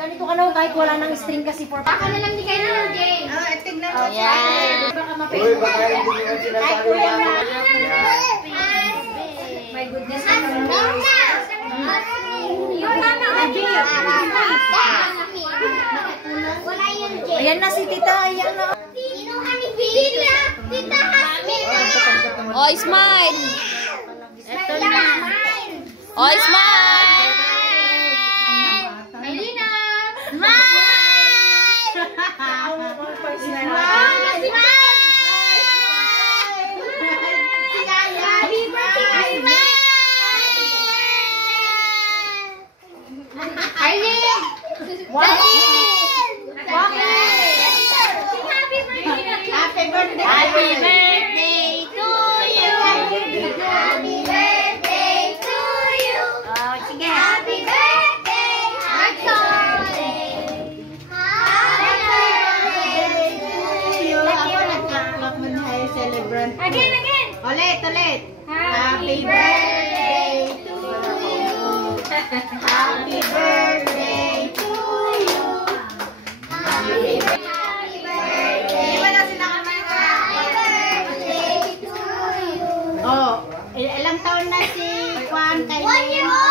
Ganito ka naman kahit wala nang string kasi for baka na lang di kayo na lang, Jane. Tignan mo. Baka mapili. Ay, kuya na. My goodness. Yung mama, ayan na si tita, ayan na. Tita Hasmin. Oh, smile. Ito na. Oh, smile. Maylina. Happy birthday. Happy birthday to you. Happy birthday to you. Oh, sige. Happy birthday, Hatsone. Happy birthday to you. Nag-clap mo na kayo, celebrant. Again. Ulit. Happy birthday to you. Happy birthday to you. Happy birthday. Oh, ilang taon na si Juan kayo? 1 year old!